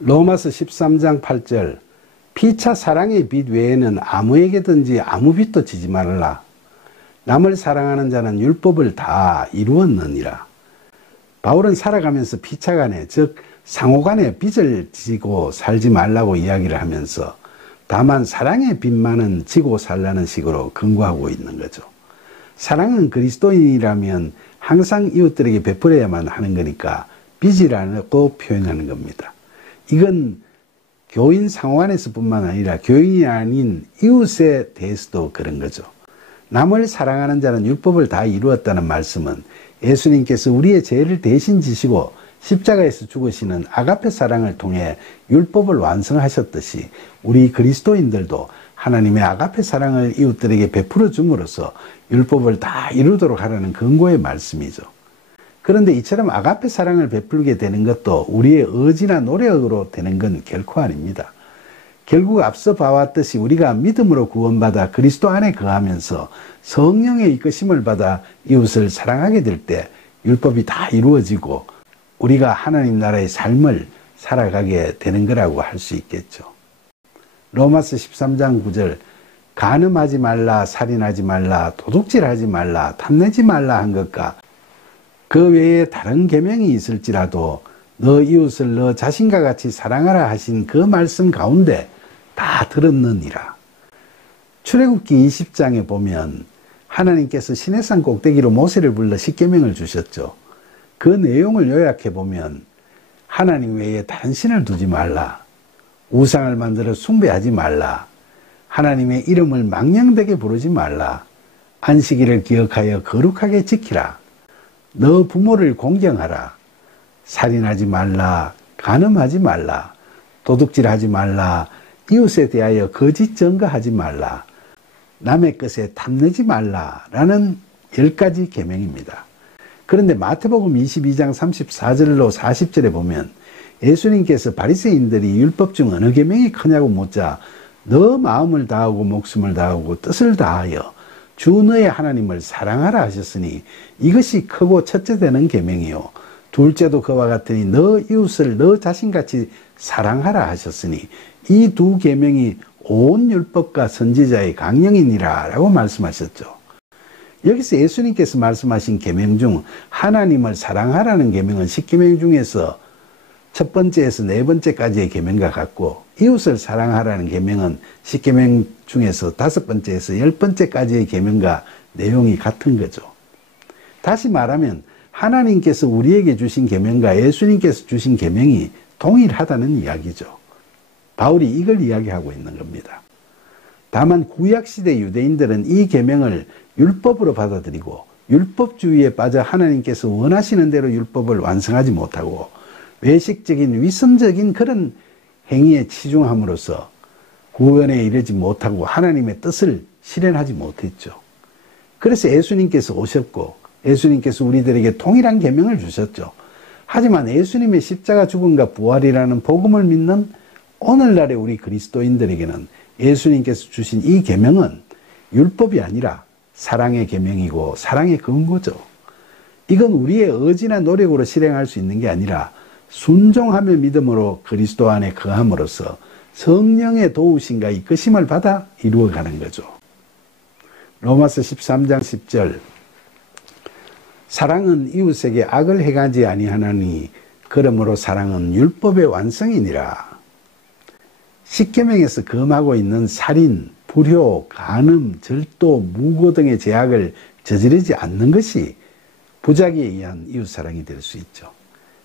로마서 13장 8절 피차 사랑의 빚 외에는 아무에게든지 아무 빚도 지지 말라. 남을 사랑하는 자는 율법을 다 이루었느니라. 바울은 살아가면서 피차간에 즉 상호간에 빚을 지고 살지 말라고 이야기를 하면서 다만 사랑의 빚만은 지고 살라는 식으로 권고하고 있는 거죠. 사랑은 그리스도인이라면 항상 이웃들에게 베풀어야만 하는 거니까 빚이라고 표현하는 겁니다. 이건 교인 상호간에서 뿐만 아니라 교인이 아닌 이웃에 대해서도 그런 거죠. 남을 사랑하는 자는 율법을 다 이루었다는 말씀은 예수님께서 우리의 죄를 대신 지시고 십자가에서 죽으시는 아가페 사랑을 통해 율법을 완성하셨듯이 우리 그리스도인들도 하나님의 아가페 사랑을 이웃들에게 베풀어 줌으로써 율법을 다 이루도록 하라는 권고의 말씀이죠. 그런데 이처럼 아가페 사랑을 베풀게 되는 것도 우리의 의지나 노력으로 되는 건 결코 아닙니다. 결국 앞서 봐왔듯이 우리가 믿음으로 구원받아 그리스도 안에 거하면서 성령의 이끄심을 받아 이웃을 사랑하게 될 때 율법이 다 이루어지고 우리가 하나님 나라의 삶을 살아가게 되는 거라고 할 수 있겠죠. 로마서 13장 9절 간음하지 말라, 살인하지 말라, 도둑질하지 말라, 탐내지 말라 한 것과 그 외에 다른 계명이 있을지라도 너 이웃을 너 자신과 같이 사랑하라 하신 그 말씀 가운데 다 들었느니라. 출애굽기 20장에 보면 하나님께서 시내산 꼭대기로 모세를 불러 십계명을 주셨죠. 그 내용을 요약해 보면 하나님 외에 다른 신을 두지 말라. 우상을 만들어 숭배하지 말라. 하나님의 이름을 망령되게 부르지 말라. 안식일을 기억하여 거룩하게 지키라. 너 부모를 공경하라. 살인하지 말라. 간음하지 말라. 도둑질하지 말라. 이웃에 대하여 거짓 증거하지 말라. 남의 것에 탐내지 말라라는 10가지 계명입니다. 그런데 마태복음 22장 34절로 40절에 보면 예수님께서 바리새인들이 율법 중 어느 계명이 크냐고 묻자 너 마음을 다하고 목숨을 다하고 뜻을 다하여 주 너의 하나님을 사랑하라 하셨으니 이것이 크고 첫째 되는 계명이요 둘째도 그와 같으니 너 이웃을 너 자신같이 사랑하라 하셨으니 이 두 계명이 온 율법과 선지자의 강령이니라 라고 말씀하셨죠. 여기서 예수님께서 말씀하신 계명 중 하나님을 사랑하라는 계명은 10계명 중에서 첫 번째에서 네 번째까지의 계명과 같고 이웃을 사랑하라는 계명은 10계명 중에서 다섯 번째에서 10번째까지의 계명과 내용이 같은 거죠. 다시 말하면 하나님께서 우리에게 주신 계명과 예수님께서 주신 계명이 동일하다는 이야기죠. 바울이 이걸 이야기하고 있는 겁니다. 다만 구약시대 유대인들은 이 계명을 율법으로 받아들이고 율법주의에 빠져 하나님께서 원하시는 대로 율법을 완성하지 못하고 외식적인 위선적인 그런 행위에 치중함으로써 구원에 이르지 못하고 하나님의 뜻을 실현하지 못했죠. 그래서 예수님께서 오셨고 예수님께서 우리들에게 동일한 계명을 주셨죠. 하지만 예수님의 십자가 죽음과 부활이라는 복음을 믿는 오늘날의 우리 그리스도인들에게는 예수님께서 주신 이 계명은 율법이 아니라 사랑의 계명이고 사랑의 근거죠. 이건 우리의 의지나 노력으로 실행할 수 있는 게 아니라 순종하며 믿음으로 그리스도 안에 거함으로써 성령의 도우심과 이끄심을 받아 이루어가는 거죠. 로마서 13장 10절 사랑은 이웃에게 악을 행하지 아니하나니 그러므로 사랑은 율법의 완성이니라. 십계명에서 금하고 있는 살인, 불효, 간음, 절도, 무고 등의 죄악을 저지르지 않는 것이 부작위에 의한 이웃사랑이 될 수 있죠.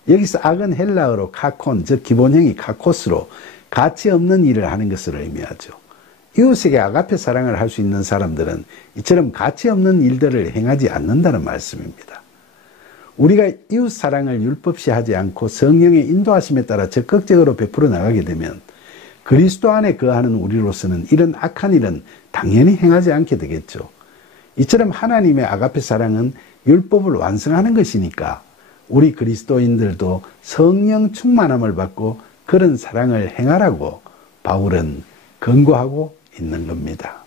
여기서 악은 헬라어로 카콘, 즉 기본형이 카코스로 가치 없는 일을 하는 것을 의미하죠. 이웃에게 아가페 사랑을 할 수 있는 사람들은 이처럼 가치 없는 일들을 행하지 않는다는 말씀입니다. 우리가 이웃 사랑을 율법시 하지 않고 성령의 인도하심에 따라 적극적으로 베풀어 나가게 되면 그리스도 안에 거하는 우리로서는 이런 악한 일은 당연히 행하지 않게 되겠죠. 이처럼 하나님의 아가페 사랑은 율법을 완성하는 것이니까 우리 그리스도인들도 성령 충만함을 받고 그런 사랑을 행하라고 바울은 권고하고 있는 겁니다.